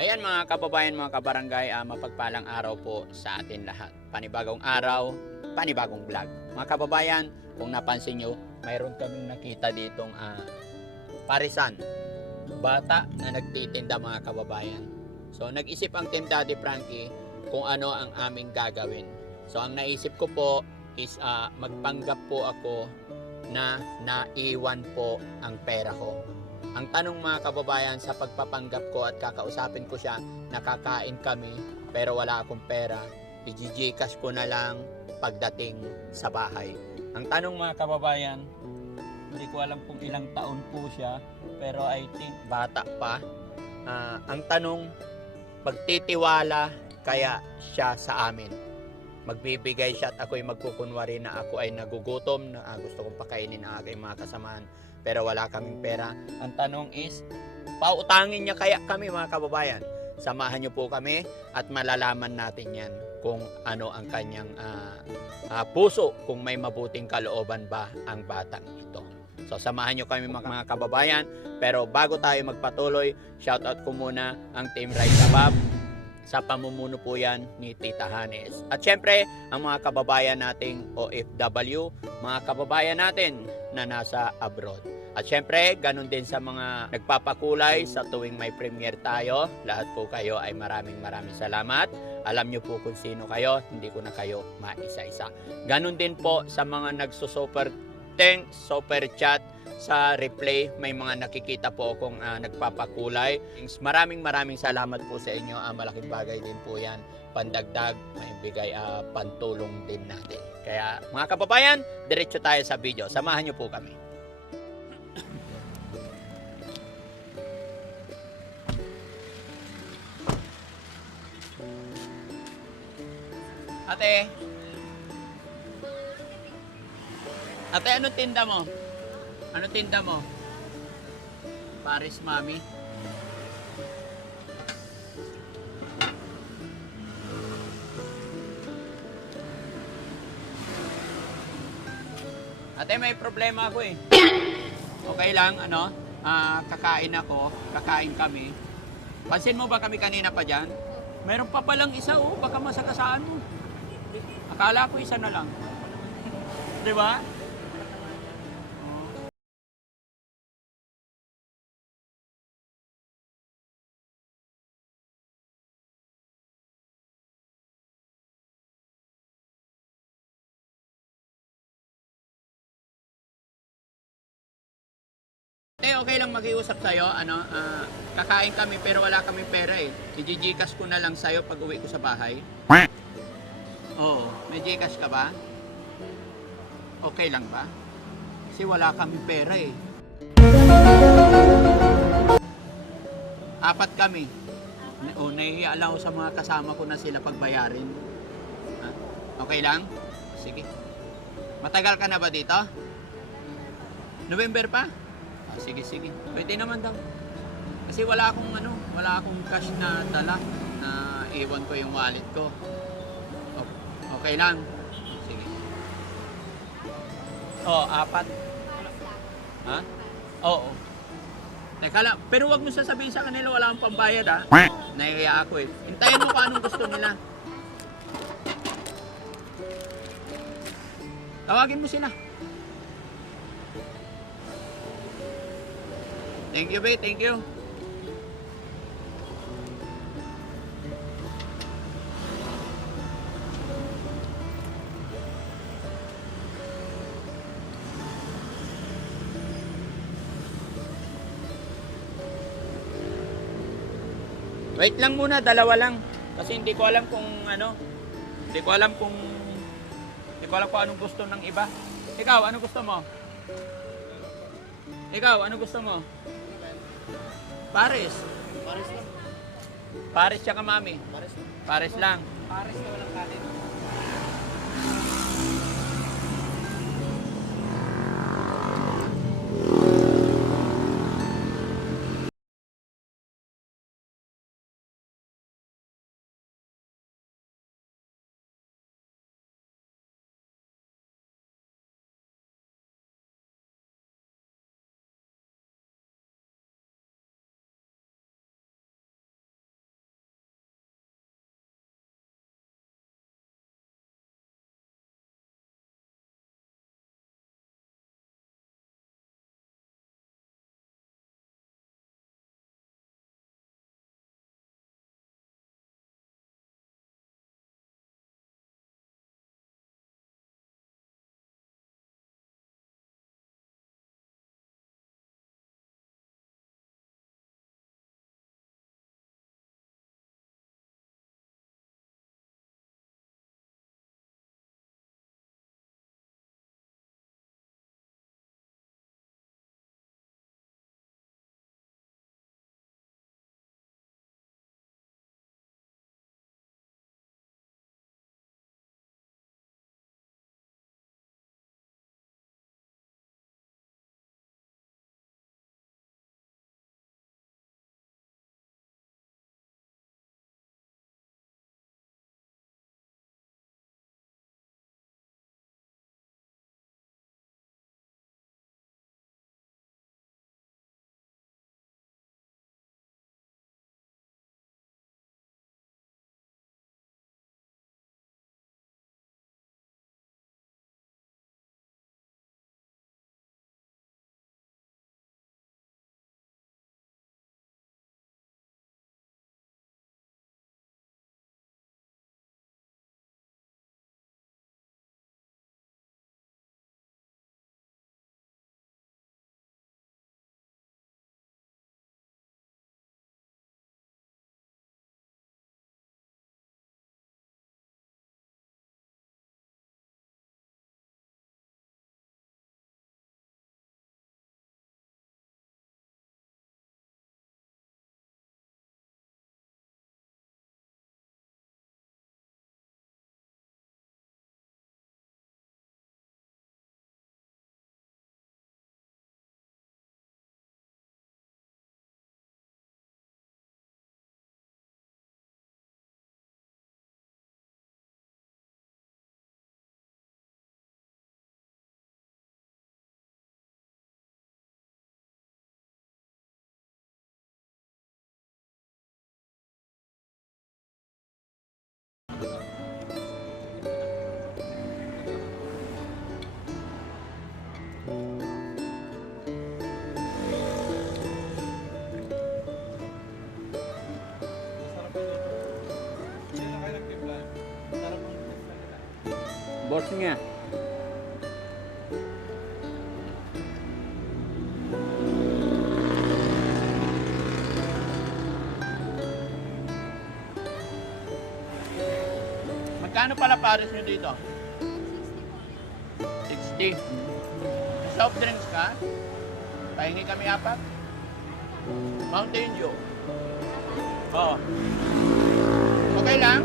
Ayan mga kababayan, mga kabarangay, ah, mapagpalang araw po sa atin lahat. Panibagong araw, panibagong vlog. Mga kababayan, kung napansin nyo, mayroon kaming nakita ditong ah, parisan. Bata na nagtitinda mga kababayan. So nag-isip ang Team Daddy Frankie kung ano ang aming gagawin. So ang naisip ko po is ah, magpanggap po ako na naiwan po ang pera ko. Ang tanong mga kababayan sa pagpapanggap ko at kakausapin ko siya, nakakain kami pero wala akong pera, i-gcash ko na lang pagdating sa bahay. Ang tanong mga kababayan, hindi ko alam kung ilang taon po siya, pero I think bata pa. Ah, ang tanong, pagtitiwala kaya siya sa amin. Magbibigay siya at ako'y magkukunwari na ako ay nagugutom, na ah, gusto kong pakainin ang aking mga kasamahan, pero wala kaming pera. Ang tanong is, pautangin niya kaya kami mga kababayan. Samahan niyo po kami at malalaman natin yan kung ano ang kanyang ah, ah, puso, kung may mabuting kalooban ba ang batang ito. So samahan niyo kami mga, mga kababayan. Pero bago tayo magpatuloy, shoutout ko muna ang Team Rise Above sa pamumuno po yan ni Tita Hanes. At syempre, ang mga kababayan nating OFW, mga kababayan natin na nasa abroad. At syempre, ganun din sa mga nagpapakulay sa tuwing may premiere tayo. Lahat po kayo ay maraming maraming salamat. Alam niyo po kung sino kayo, hindi ko na kayo maisa-isa. Ganun din po sa mga nagsusuper thanks, super chat sa replay. May mga nakikita po akong ah, nagpapakulay. Maraming maraming salamat po sa inyo. Ah, malaking bagay din po yan. Pandagdag, may bigay ah, pantulong din natin. Kaya mga kababayan, diretso tayo sa video. Samahan niyo po kami. Ate. Ate, anong tinda mo? Anong tinda mo? Paris Mami. Ate, may problema ako eh. Okay lang, ano? Ah, kakain ako, kakain kami. Pansin mo ba kami kanina pa dyan? Meron pa palang isa oh, baka masagasaan mo. Akala ko isa na lang. Di ba? Mag-iusap sa'yo. Ano, ah, kakain kami pero wala kami pera eh. I-gcash ko na lang sa'yo pag uwi ko sa bahay. Oo. May Gcash ka ba? Okay lang ba? Kasi wala kami pera eh. Apat kami. O, nahihiya lang sa mga kasama ko na sila pagbayarin. Ha? Okay lang? Sige. Matagal ka na ba dito? November pa? Sige, sige. Pwede naman daw. Kasi wala akong ano, wala akong cash na dala na iwan ko yung wallet ko. Okay lang. Sige. Oh, apat. Ha? Oo. Teka lang, pero wag mo sasabihin sa kanila wala akong pambayad ha. Nahihiya ako eh. Hintayin mo kung anong gusto nila. Tawagin mo sila. Thank you, babe. Thank you. Wait lang muna, dalawa lang. Kasi hindi ko alam kung ano, hindi ko alam kung hindi ko alam kung anong gusto ng iba. Ikaw, ano gusto mo? Ikaw, ano gusto mo? Paris. Paris lang. Paris siya ka mami. Paris lang. Paris lang. Paris na walang kanin. Boss niya. Magkano pala pares nyo dito? 60. Soft drinks ka? Pahingi kami apat? Mountain Dew. Oo. Okay lang?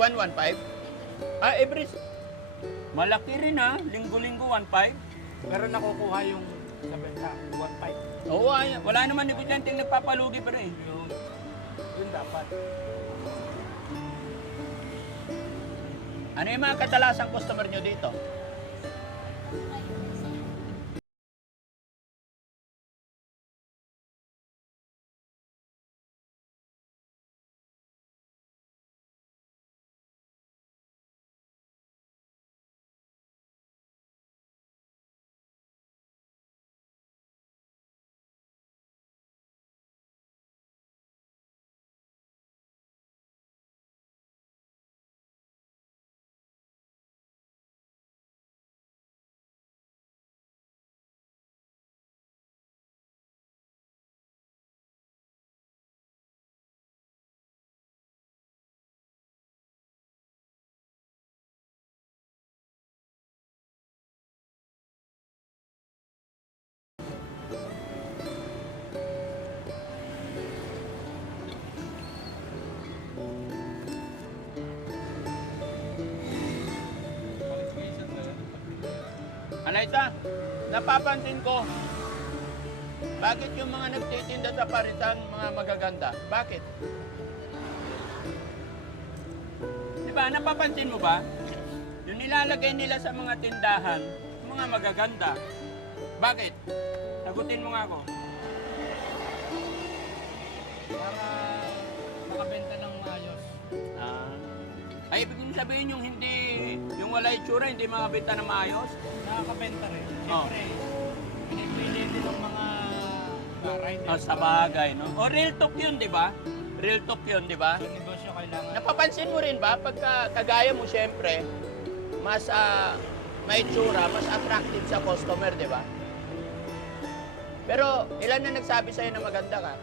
One, one, five? Ah, every... Malaki rin ha. Linggo-linggo, one, five. Pero nakukuha yung sa benta, 1.5. Oo, ay, wala naman negosyanteng nagpapalugi pa rin. Yun, yun dapat. Ano yung mga kadalasang customer nyo dito? Alaysa, napapansin ko, bakit yung mga nagtitinda sa parisan mga magaganda? Bakit? Di ba, napapansin mo ba? Yung nilalagay nila sa mga tindahan, mga magaganda. Bakit? Sagutin mo nga ako. Para makabenta ng maayos. Ay, ibig kong sabihin yung hindi, yung wala itsura, hindi makabenta na maayos? Nakakabenta rin. Oh. Siyempre, pinipili din ng mga baray. Oh, sa bagay, no? O real talk yun, di ba? Real talk yun, di ba? Yung negosyo kailangan. Napapansin mo rin ba, pagka kagaya mo siyempre, mas ah, may tsura, mas attractive sa customer, di ba? Pero ilan na nagsabi sa'yo na maganda ka?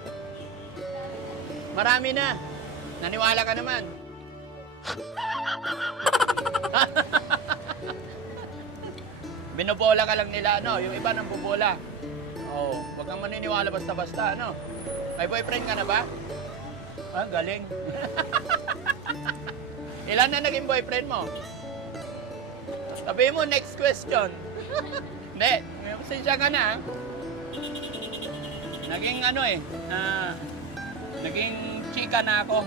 Marami na. Naniwala ka naman. Binobola ka lang nila, no? Yung iba nang bubola. Oo, oh, wag kang maniniwala basta-basta, ano? May boyfriend ka na ba? Ah, galing. Ilan na naging boyfriend mo? Sabi mo, next question. Hindi, may pasensya ka na. Naging ano eh, ah, naging chika na ako.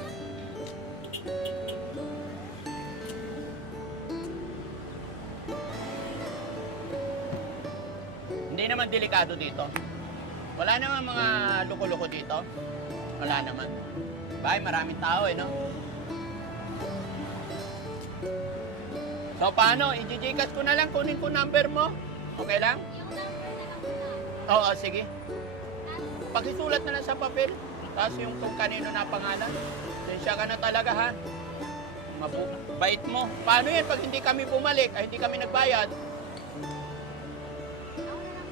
Naman delikado dito. Wala naman mga luko-luko dito. Wala naman. Bye, maraming tao eh, no? So, paano? I-gcash ko na lang. Kunin ko number mo. Okay lang? Oo, sige. Pakisulat na lang sa papel. Tapos yung kung kanino na pangalan. Sensya ka na talaga, ha? Mabu bait mo. Paano yan pag hindi kami bumalik, ay hindi kami nagbayad?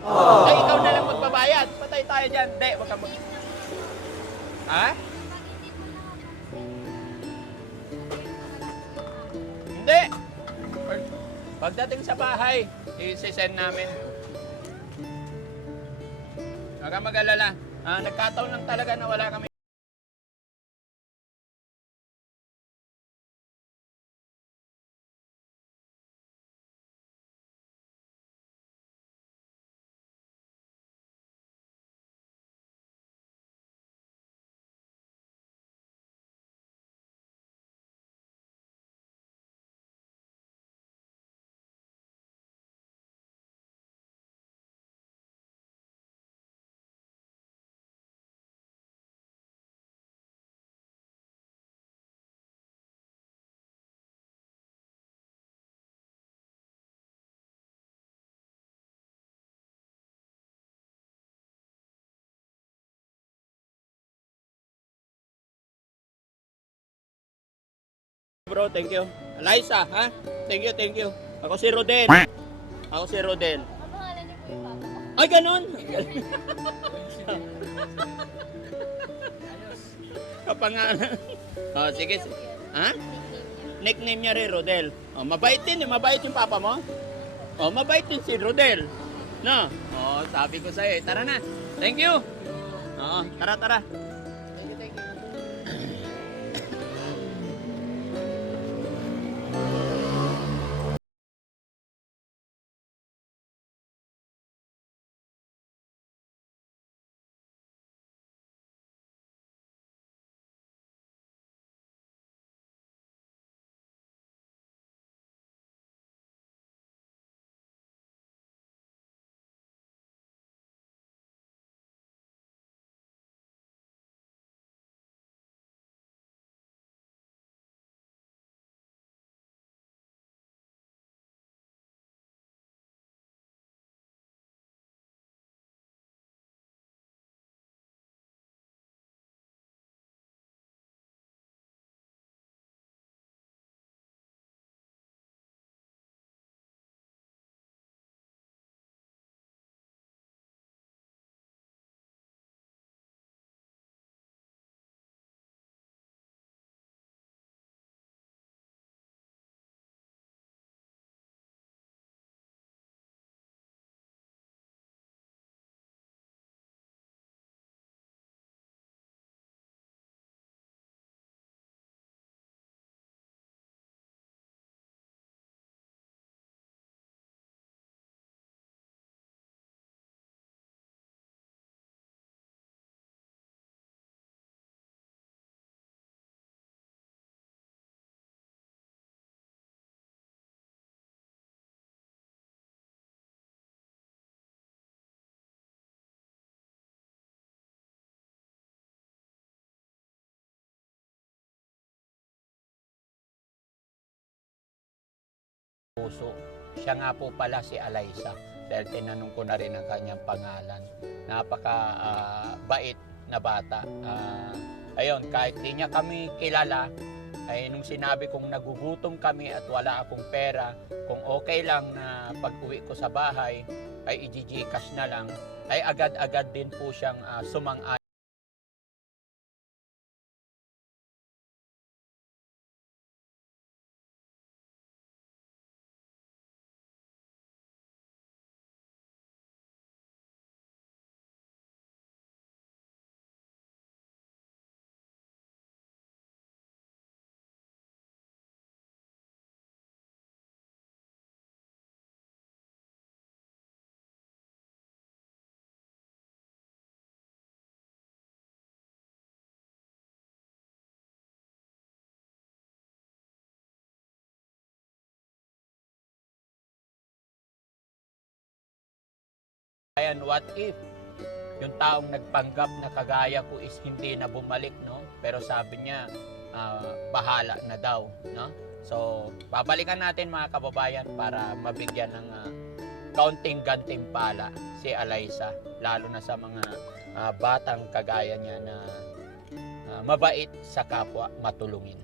Ay, ikaw na lang magbabayad. Patay tayo dyan. Hindi, wag kang mag... Ha? Hindi. Pag- Pagdating sa bahay, i-send namin. Huwag kang mag-alala. Ah, nagkataon lang talaga na wala kami. Bro, thank you. Liza, ha? Thank you, thank you. Ako si Rodel. Ako si Rodel. Ko. Ay, ganun. Kapangalan. Oh, sige. Ha? Nickname niya rin, Rodel. Oh, mabait din, eh. mabait yung papa mo. Oh, mabait din si Rodel. No? Oh, sabi ko sa'yo, eh. tara na. Thank you. Oo, tara, tara. Puso. Siya nga po pala si Alaysa dahil tinanong ko na rin ang kanyang pangalan. Napaka ah, bait na bata. Ah, ayun, kahit di niya kami kilala, ay nung sinabi kong nagugutom kami at wala akong pera, kung okay lang na pag uwi ko sa bahay, ay i-gcash na lang, ay agad-agad din po siyang ah, sumang Ayan, what if yung taong nagpanggap na kagaya ko is hindi na bumalik, no? Pero sabi niya, ah, bahala na daw, no? So, babalikan natin mga kababayan para mabigyan ng ah, kaunting gantimpala si Alaysa, lalo na sa mga ah, batang kagaya niya na ah, mabait sa kapwa, matulungin.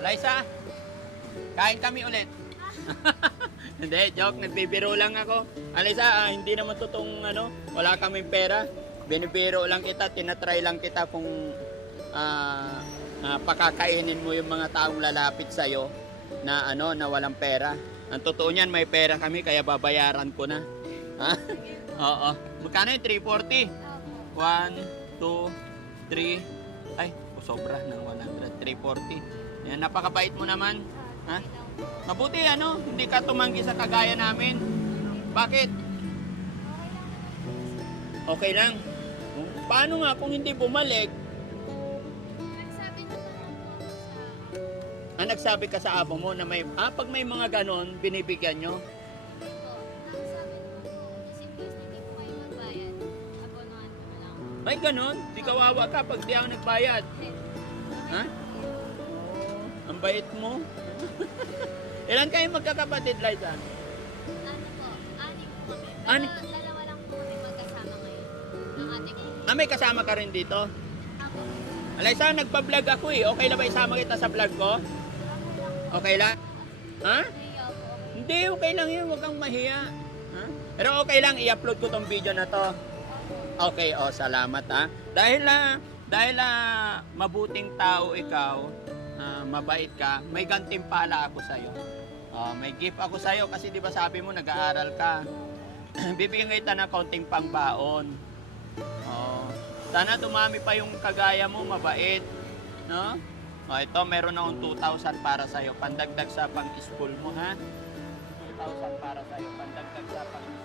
Liza, kain kami ulit. hindi, joke. Nagbibiro lang ako. Alisa, ah, hindi naman totoong ano, wala kaming pera. Binibiro lang kita, tinatry lang kita kung ah, ah, pakakainin mo yung mga taong lalapit sa'yo na ano, na walang pera. Ang totoo niyan, may pera kami, kaya babayaran ko na. Ha? Oo. Magkano yung 340? 1, 2, 3, ay, sobra ng 100, 340. Yan, napakabait mo naman. Ha? Mabuti ano, hindi ka tumanggi sa kagaya namin. Bakit? Okay lang. Paano nga kung hindi bumalik? Ah, nagsabi ka sa abo mo na may, ah, pag may mga ganon, binibigyan nyo. Ay, ganon? Di kawawa ka pag di ako nagbayad. Ha? Ang bait mo. Ilan kayo magkakapatid, Liza? Ano po, anim po kami. Pero Ani- dalawa lang po kami magkasama ngayon. Ng ate ko. Ah, may kasama ka rin dito? Ako. Liza, nagpa-vlog ako eh. Okay lang ba isama kita sa vlog ko? Okay lang? Ha? Kaya po. Hindi, okay lang yun. Huwag kang mahiya. Ha? Pero okay lang, i-upload ko tong video na to. Okay, oh, salamat ha. Dahil na, dahil na mabuting tao ikaw, mabait ka, may gantimpala ako sa'yo. Oh, may gift ako sa'yo kasi di ba sabi mo nag-aaral ka. Bibigyan kita ng kaunting pangbaon. Oh, sana dumami pa yung kagaya mo, mabait. No? Oh, ito, meron akong 2,000 para sa'yo. Pandagdag sa pang-school mo, ha? 2,000 para sa'yo. Pandagdag sa pang-school.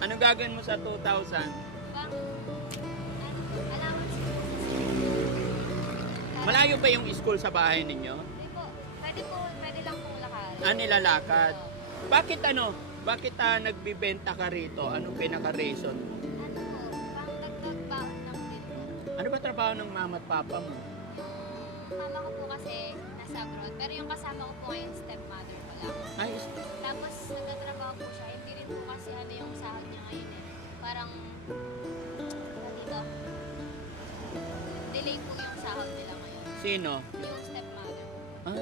Anong gagawin mo sa 2,000? Bang, ano po, allowance po kasi. Malayo ba yung school sa bahay ninyo? Hindi po. Pwede po, pwede lang pong lakarin. Ah, nilalakad. Bakit ano? Bakit ah, nagbibenta ka rito? Anong pinaka-reason? Ano po, pang dagdag baon lang din po. Ano ba trabaho ng mama at papa mo? Yung mama ko po kasi nasa abroad, pero yung kasama ko po ngayon stepmother ko lang. Ay, Tapos nagtatrabaho po siya, po kasi ano yung sahod niya ngayon eh. Parang, dito, delay po yung sahod nila ngayon. sino? Yung stepmother. Ah,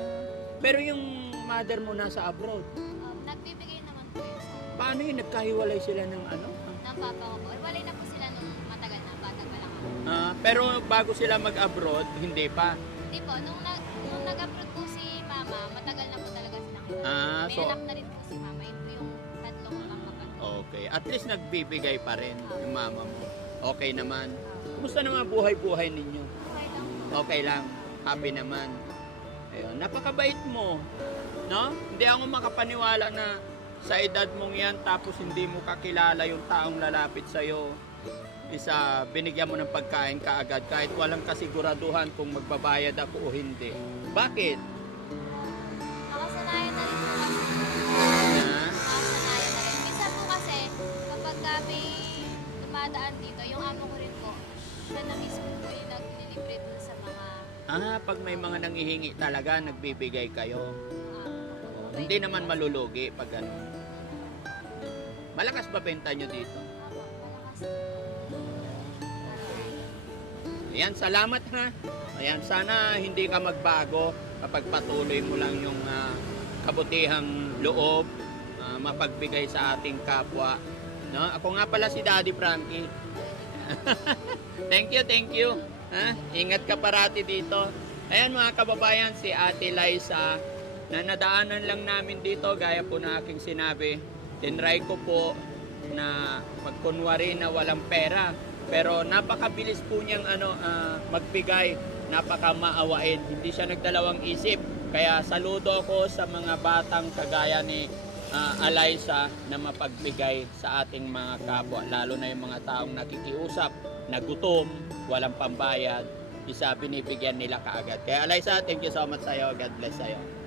pero yung mother mo nasa abroad. Um, nagbibigay naman po yung sahod Paano yun? Nagkahiwalay sila ng ano? ng papa ko po. Walay na po sila nung matagal na, bata pa lang ako. Ah, pero bago sila mag-abroad, hindi pa. Hindi po, nung, nag, nung nag-abroad po si mama, matagal na po talaga silang. Ah, May so- anak na rin po At least nagbibigay pa rin yung mama mo. Okay naman. Kumusta naman buhay-buhay ninyo? Okay lang. Happy naman. Ayun. Napakabait mo. No? Hindi ako makapaniwala na sa edad mong yan tapos hindi mo kakilala yung taong lalapit sa'yo. Isa, binigyan mo ng pagkain kaagad kahit walang kasiguraduhan kung magbabayad ako o hindi. Bakit? Naglilibre dun sa mga Ah, pag may mga nangihingi talaga, nagbibigay kayo. ah, Hindi naman malulugi pag ano. Malakas ba benta nyo dito? Ayan, salamat ha. Ayan, sana hindi ka magbago kapag patuloy mo lang yung ah, kabutihang loob, ah, mapagbigay sa ating kapwa. No? Ako nga pala si Daddy Frankie. thank you, thank you. Ha? Ingat ka parati dito. Ayan mga kababayan, si Ate Liza, na nadaanan lang namin dito, gaya po na aking sinabi, tinry ko po na magkunwari na walang pera. Pero napakabilis po niyang ano, ah, magbigay, napaka maawain. Hindi siya nagdalawang isip. Kaya saludo ako sa mga batang kagaya ni ah, Eliza na mapagbigay sa ating mga kapwa, lalo na yung mga taong nakikiusap, na gutom, walang pambayad, isa binibigyan nila kaagad. Kaya Eliza, thank you so much sa'yo. God bless sa'yo.